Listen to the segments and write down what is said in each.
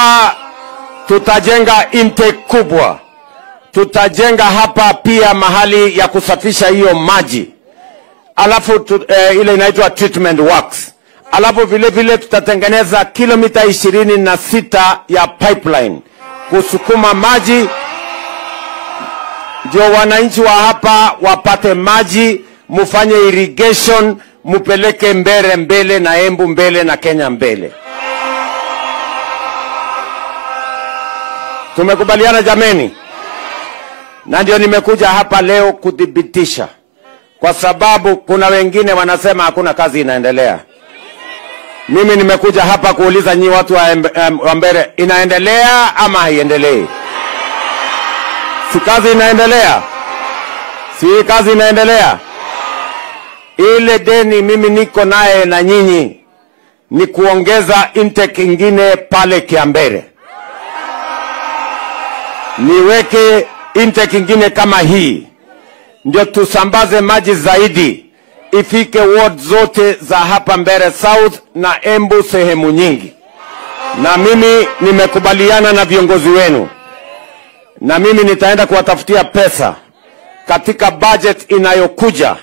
hapa tutajenga intake kubwa. Tutajenga hapa pia mahali ya kusafisha hiyo maji. Alafu ile inaitwa treatment works. Alafu vile vile tutatengeneza kilomita 26 ya pipeline kusukuma maji ndio wananchi wa hapa wapate maji, mufanye irrigation, mupeleke mbele na Embu mbele na Kenya mbele. Tumekubaliana jameni? Na ndio nimekuja hapa leo kudhibitisha, kwa sababu kuna wengine wanasema hakuna kazi inaendelea. Mimi nimekuja hapa kuuliza nyi watu wa Mbeere, inaendelea ama haiendelei? Si kazi inaendelea? Si kazi inaendelea? Ile deni mimi niko naye na nyinyi ni kuongeza intake ingine pale Kiambere. Niweke intake ingine kama hii, ndio tusambaze maji zaidi, ifike ward zote za hapa Mbeere South na Embu sehemu nyingi. Na mimi nimekubaliana na viongozi wenu, na mimi nitaenda kuwatafutia pesa katika budget inayokuja.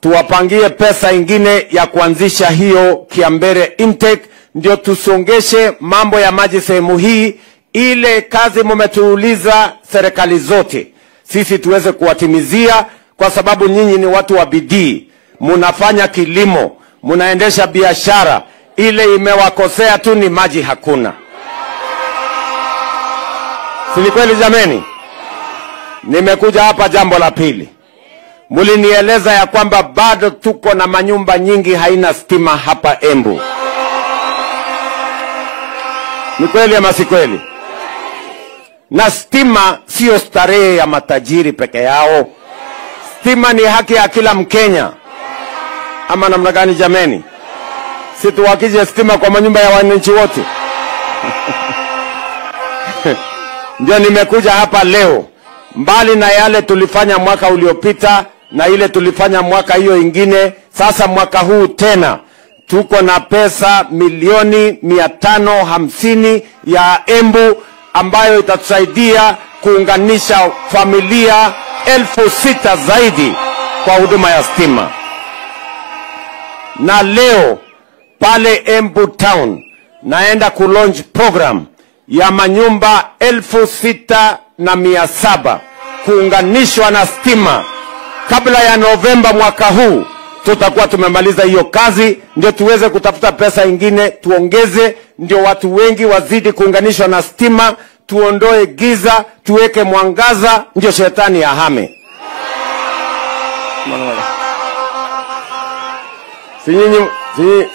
Tuwapangie pesa ingine ya kuanzisha hiyo Kiambere intake, ndio tusongeshe mambo ya maji sehemu hii. Ile kazi mmetuuliza serikali zote, sisi tuweze kuwatimizia, kwa sababu nyinyi ni watu wa bidii, munafanya kilimo, munaendesha biashara. Ile imewakosea tu ni maji hakuna. Si ni kweli jameni? Nimekuja hapa jambo la pili. Mulinieleza ya kwamba bado tuko na manyumba nyingi haina stima hapa Embu. Ni kweli ama si kweli? Na stima sio starehe ya matajiri peke yao. Stima ni haki ya kila Mkenya. Ama namna gani jameni? Si tuwakije stima kwa manyumba ya wananchi wote? Ndio nimekuja hapa leo, mbali na yale tulifanya mwaka uliopita na ile tulifanya mwaka hiyo ingine, sasa mwaka huu tena tuko na pesa milioni 550 ya Embu ambayo itatusaidia kuunganisha familia 6,000 zaidi kwa huduma ya stima. Na leo pale Embu Town naenda kulaunch program ya manyumba 6,700 kuunganishwa na stima. Kabla ya Novemba mwaka huu tutakuwa tumemaliza hiyo kazi, ndio tuweze kutafuta pesa ingine tuongeze, ndio watu wengi wazidi kuunganishwa na stima, tuondoe giza, tuweke mwangaza, ndio shetani ahame.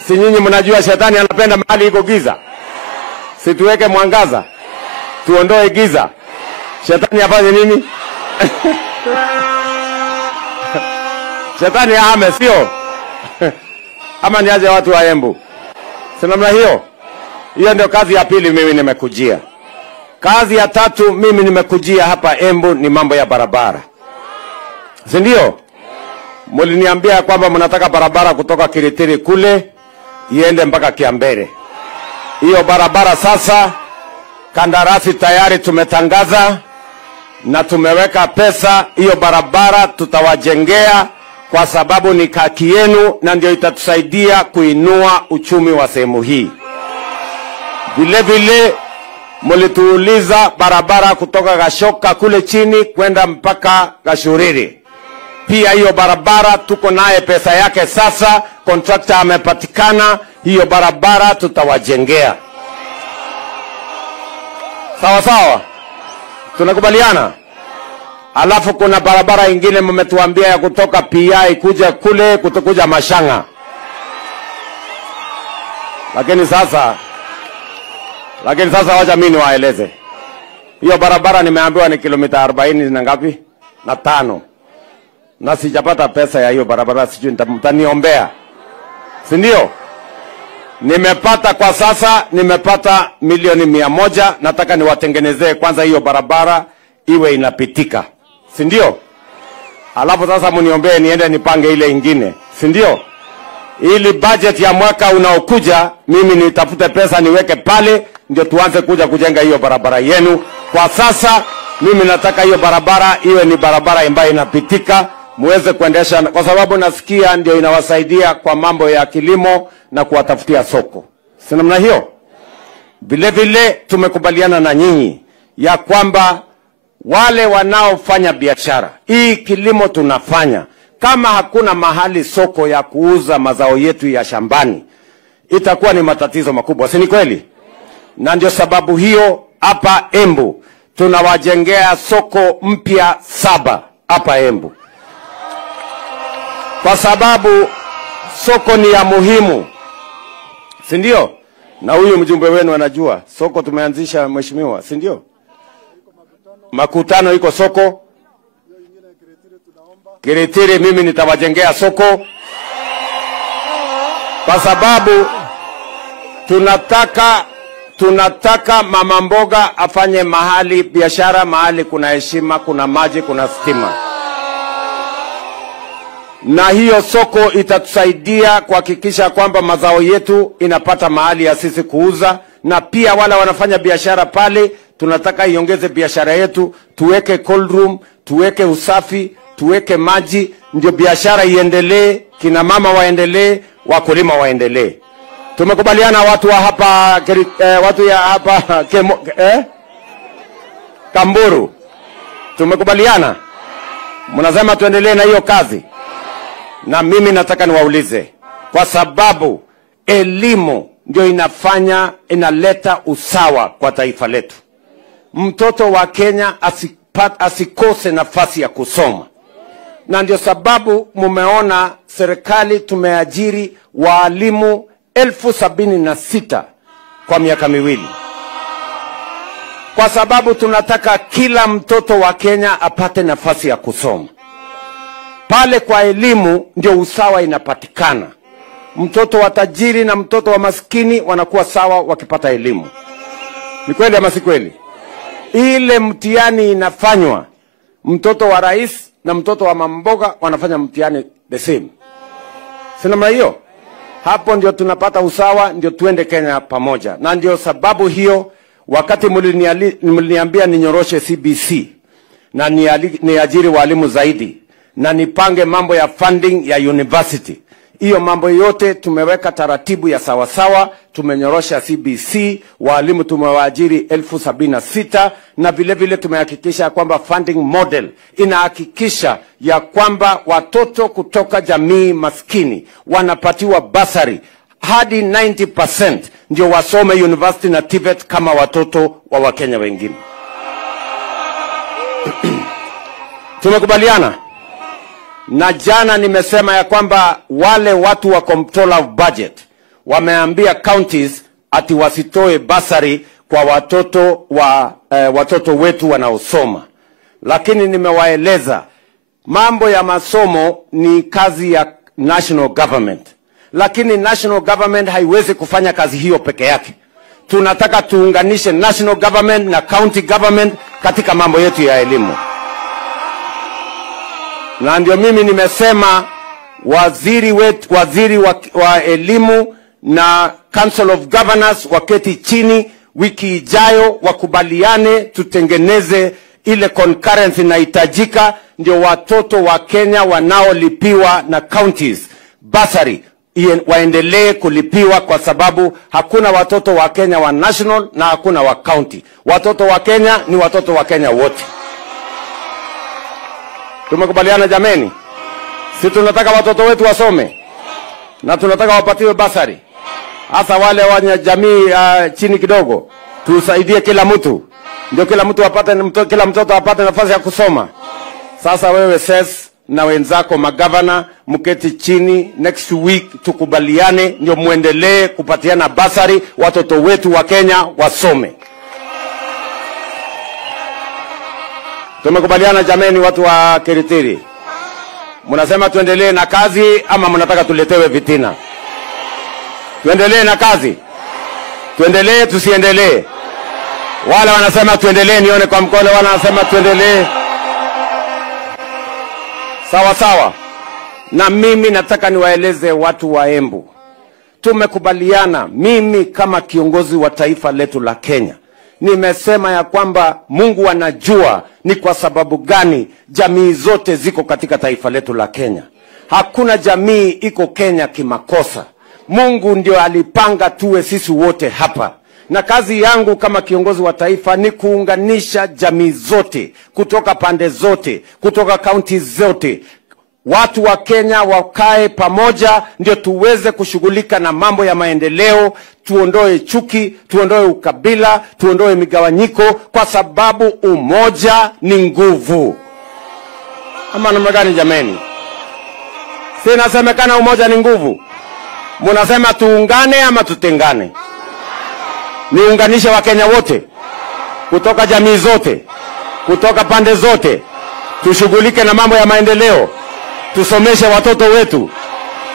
Si nyinyi mnajua shetani anapenda mahali iko giza? Si tuweke mwangaza, tuondoe giza, shetani afanye nini? Shetani ahame, sio? Ama niaje watu wa Embu? Si namna hiyo? Hiyo ndio kazi ya pili mimi nimekujia. Kazi ya tatu mimi nimekujia hapa Embu ni mambo ya barabara. Si ndio? Muliniambia kwamba mnataka barabara kutoka Kiritiri kule iende mpaka Kiambere. Hiyo barabara sasa kandarasi tayari tumetangaza na tumeweka pesa. Hiyo barabara tutawajengea kwa sababu ni haki yenu na ndio itatusaidia kuinua uchumi wa sehemu hii. Vile vile mulituuliza barabara kutoka Gashoka kule chini kwenda mpaka Gashuriri. Pia hiyo barabara tuko naye pesa yake sasa, contractor amepatikana, hiyo barabara tutawajengea. Sawa sawa? Tunakubaliana? Alafu kuna barabara ingine mmetuambia ya kutoka PI kuja kule kutokuja Mashanga. Lakini sasa wacha mimi niwaeleze. Hiyo barabara nimeambiwa ni kilomita 40 na ngapi? Na 5. Na sijapata pesa ya hiyo barabara, sijui mtaniombea. Si ndio? Nimepata kwa sasa, nimepata milioni 100, nataka niwatengenezee kwanza hiyo barabara iwe inapitika. Si ndio? Alafu sasa muniombee niende nipange ile ingine. Si ndio? ili budget ya mwaka unaokuja mimi nitafute pesa niweke pale, ndio tuanze kuja kujenga hiyo barabara yenu. Kwa sasa mimi nataka hiyo barabara iwe ni barabara ambayo inapitika, muweze kuendesha, kwa sababu nasikia ndio inawasaidia kwa mambo ya kilimo na kuwatafutia soko. Si namna hiyo? Vile vile tumekubaliana na nyinyi ya kwamba wale wanaofanya biashara, hii kilimo tunafanya, kama hakuna mahali soko ya kuuza mazao yetu ya shambani, itakuwa ni matatizo makubwa, si ni kweli? Na ndio sababu hiyo hapa Embu tunawajengea soko mpya 7 hapa Embu, kwa sababu soko ni ya muhimu, si ndio? Na huyu mjumbe wenu anajua soko tumeanzisha, mheshimiwa, si ndio? Makutano iko soko Kiritiri, mimi nitawajengea soko, kwa sababu tunataka mama mboga afanye mahali biashara, mahali kuna heshima, kuna maji, kuna stima. Na hiyo soko itatusaidia kuhakikisha kwamba mazao yetu inapata mahali ya sisi kuuza, na pia wala wanafanya biashara pale, tunataka iongeze biashara yetu, tuweke cold room, tuweke usafi, tuweke maji, ndio biashara iendelee, kina mama waendelee, wakulima waendelee. Tumekubaliana watu wa hapa watu ya hapa Kamburu, tumekubaliana, mnasema tuendelee na hiyo kazi. Na mimi nataka niwaulize, kwa sababu elimu ndio inaleta usawa kwa taifa letu. Mtoto wa Kenya asikose nafasi ya kusoma. Na ndio sababu mumeona serikali tumeajiri walimu 76,000 kwa miaka miwili. Kwa sababu tunataka kila mtoto wa Kenya apate nafasi ya kusoma. Pale kwa elimu ndio usawa inapatikana. Mtoto wa tajiri na mtoto wa maskini wanakuwa sawa wakipata elimu. Ni kweli ama si kweli? Ile mtihani inafanywa, mtoto wa rais na mtoto wa mamboga wanafanya mtihani the same. Si namna hiyo? Hapo ndio tunapata usawa, ndio tuende Kenya pamoja. Na ndio sababu hiyo wakati mliniambia ninyoroshe CBC na niajiri walimu zaidi na nipange mambo ya funding ya university, hiyo mambo yote tumeweka taratibu ya sawasawa. Tumenyorosha CBC, walimu tumewaajiri 76,000, na vile vile tumehakikisha kwamba funding model inahakikisha ya kwamba watoto kutoka jamii maskini wanapatiwa basari hadi 90% ndio wasome university na TVET kama watoto wa Wakenya wengine. Tumekubaliana. Na jana nimesema ya kwamba wale watu wa comptroller of budget wameambia counties ati wasitoe basari kwa watoto wetu wanaosoma. Lakini nimewaeleza mambo ya masomo ni kazi ya national government. Lakini national government haiwezi kufanya kazi hiyo peke yake. Tunataka tuunganishe national government na county government katika mambo yetu ya elimu. Na ndio mimi nimesema waziri wa elimu na Council of Governors waketi chini wiki ijayo, wakubaliane tutengeneze ile concurrence inahitajika, ndio watoto wa Kenya wanaolipiwa na counties basari waendelee kulipiwa, kwa sababu hakuna watoto wa Kenya wa national na hakuna wa county. Watoto wa Kenya ni watoto wa Kenya wote. Tumekubaliana jameni? Si tunataka watoto wetu wasome na tunataka wapatiwe basari. Hasa wale wa jamii chini kidogo, tusaidie kila mtu, ndio kila mtoto apate nafasi ya kusoma. Sasa wewe SES na wenzako magavana mketi chini next week, tukubaliane ndio muendelee kupatiana basari watoto wetu wa Kenya wasome. Tumekubaliana jameni watu wa Kiritiri? Mnasema tuendelee na kazi ama mnataka tuletewe vitina? Tuendelee na kazi? Tuendelee tusiendelee? Wale wanasema tuendelee nione kwa mkono, wale wanasema tuendelee. Sawa sawa. Na mimi nataka niwaeleze watu wa Embu, tumekubaliana, mimi kama kiongozi wa taifa letu la Kenya, nimesema ya kwamba Mungu anajua ni kwa sababu gani jamii zote ziko katika taifa letu la Kenya. Hakuna jamii iko Kenya kimakosa. Mungu ndio alipanga tuwe sisi wote hapa. Na kazi yangu kama kiongozi wa taifa ni kuunganisha jamii zote, kutoka pande zote, kutoka kaunti zote. Watu wa Kenya wakae pamoja ndio tuweze kushughulika na mambo ya maendeleo, tuondoe chuki, tuondoe ukabila, tuondoe migawanyiko, kwa sababu umoja ni nguvu. Ama namna gani jameni? Si inasemekana umoja ni nguvu? Munasema tuungane ama tutengane? Niunganishe wa Kenya wote, kutoka jamii zote, kutoka pande zote, tushughulike na mambo ya maendeleo, tusomeshe watoto wetu,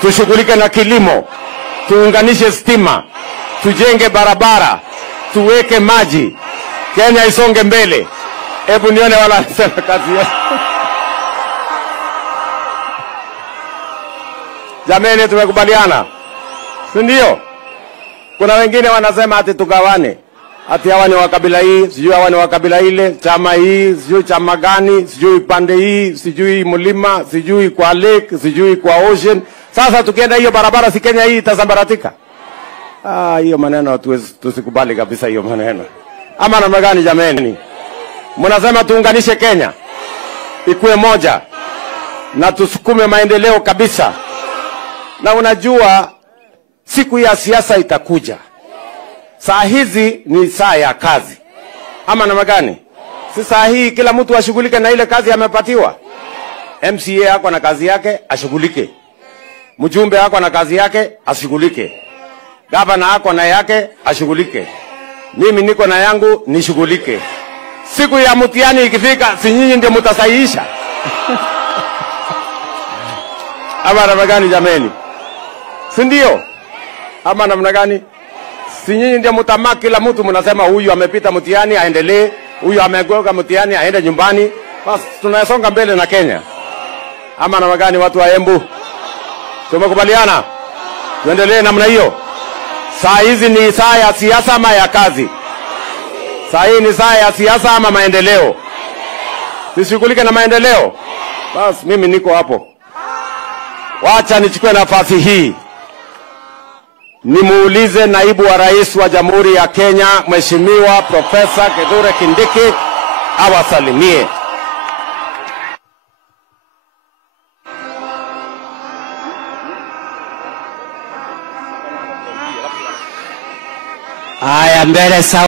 tushughulike na kilimo, tuunganishe stima, tujenge barabara, tuweke maji, Kenya isonge mbele. Hebu nione wala anasema kazi yao. Jameni, tumekubaliana, si ndio? Kuna wengine wanasema ati tugawane, ati hawa ni wa kabila hii, sijui hawa ni wa kabila ile, chama hii, sijui chama gani, sijui pande hii, sijui mlima, sijui kwa lake, sijui kwa ocean. Sasa tukienda hiyo barabara, si Kenya hii itasambaratika? Hiyo maneno tusikubali kabisa hiyo maneno. Ama namna gani jameni? Mnasema tuunganishe Kenya ikuwe moja na tusukume maendeleo kabisa. Na unajua siku ya siasa itakuja. Saa hizi ni saa ya kazi. Ama namna gani? Si saa hii kila mtu ashughulike na ile kazi amepatiwa. MCA yako na kazi yake ashughulike. Mjumbe wako na kazi yake ashughulike. Gavana yako na yake ashughulike. Mimi niko na yangu nishughulike. Siku ya mtihani ikifika, si nyinyi ndio mtasahihisha? Ama namna gani jameni? Si ndio? Ama namna gani? Si nyinyi ndio mtamaa, kila mtu mnasema huyu amepita mtihani aendelee, huyu amegoka mtihani aende nyumbani. Basi tunasonga mbele na Kenya. Ama namna gani watu wa Embu? Tumekubaliana? Tuendelee namna hiyo. Saa hizi ni saa ya siasa ama ya kazi? Saa hii ni saa ya siasa ama maendeleo? Tushughulike na maendeleo. Basi mimi niko hapo. Wacha nichukue nafasi hii nimuulize naibu wa rais wa Jamhuri ya Kenya, Mheshimiwa Profesa Kithure Kindiki awasalimie. Haya, mbele sawa.